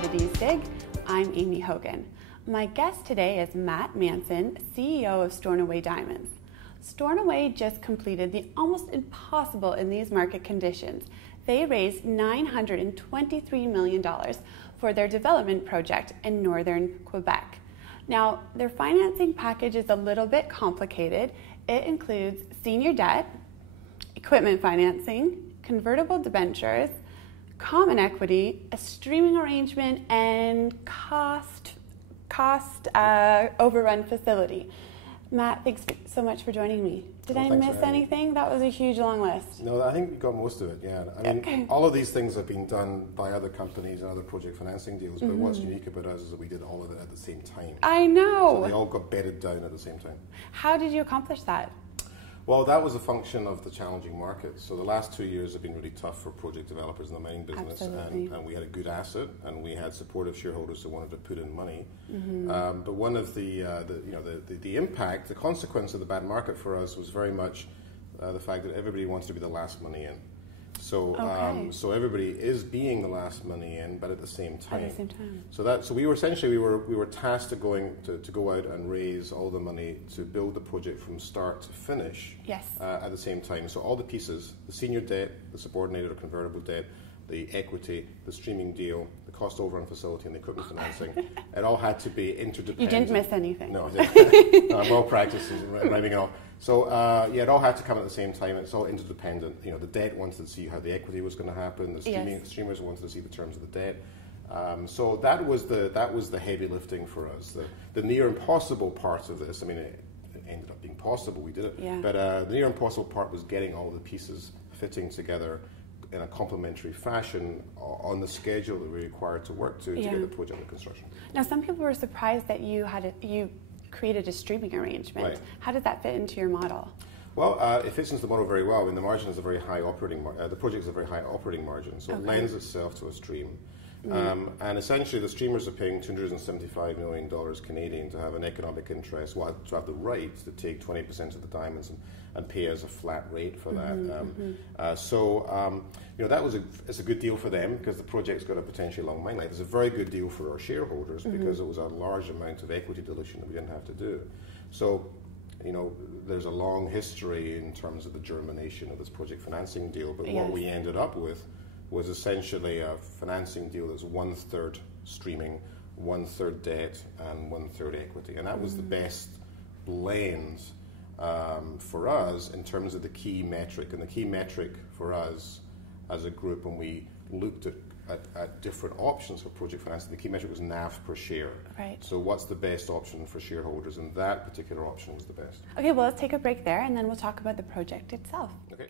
Commodities Dig. I'm Amy Hogan. My guest today is Matt Manson, CEO of Stornoway Diamonds. Stornoway just completed the almost impossible in these market conditions. They raised $923 million for their development project in northern Quebec. Now, their financing package is a little bit complicated. It includes senior debt, equipment financing, convertible debentures, common equity, a streaming arrangement, and cost overrun facility. Matt, thanks so much for joining me. Did I miss anything? That was a huge long list. No, I think you got most of it, yeah. I mean, all of these things have been done by other companies and other project financing deals, but what's unique about us is that we did all of it at the same time. I know. So they all got bedded down at the same time. How did you accomplish that? Well, that was a function of the challenging market. So the last 2 years have been really tough for project developers in the mining business, and we had a good asset, and we had supportive shareholders who wanted to put in money. But one of the impact, the consequence of the bad market for us was very much the fact that everybody wants to be the last money in. So, so everybody is being the last money in, but at the same time. At the same time. So we were essentially we were tasked to go out and raise all the money to build the project from start to finish. Yes. At the same time. So all the pieces: the senior debt, the subordinated or convertible debt, the equity, the streaming deal, the cost overrun facility, and the equipment financing. It all had to be interdependent. You didn't miss anything. No, I didn't. I'm well practiced in rhyming it all. So yeah, it all had to come at the same time. It's all interdependent. You know, the debt wanted to see how the equity was going to happen. The streamers wanted to see the terms of the debt. So that was the heavy lifting for us. The near impossible part of this. I mean, it ended up being possible. We did it. Yeah. But the near impossible part was getting all the pieces fitting together in a complementary fashion on the schedule that we required to work to get the project under construction. Now, some people were surprised that you created a streaming arrangement. Right. How did that fit into your model? Well, it fits into the model very well. I mean, the margin is a very high operating the project is a very high operating margin, so it lends itself to a stream. And essentially, the streamers are paying $275 million Canadian to have an economic interest, well, to have the right to take 20% of the diamonds and pay us a flat rate for that. So, you know, that was it's a good deal for them because the project's got a potentially long mine life. It's a very good deal for our shareholders because it was a large amount of equity dilution that we didn't have to do. So, you know, there's a long history in terms of the germination of this project financing deal, but what we ended up with was essentially a financing deal that's 1/3 streaming, 1/3 debt, and 1/3 equity. And that was the best blend for us in terms of the key metric. And the key metric for us as a group, when we looked at different options for project financing, the key metric was NAV per share. Right. So what's the best option for shareholders? And that particular option was the best. Okay, well, let's take a break there, and then we'll talk about the project itself. Okay.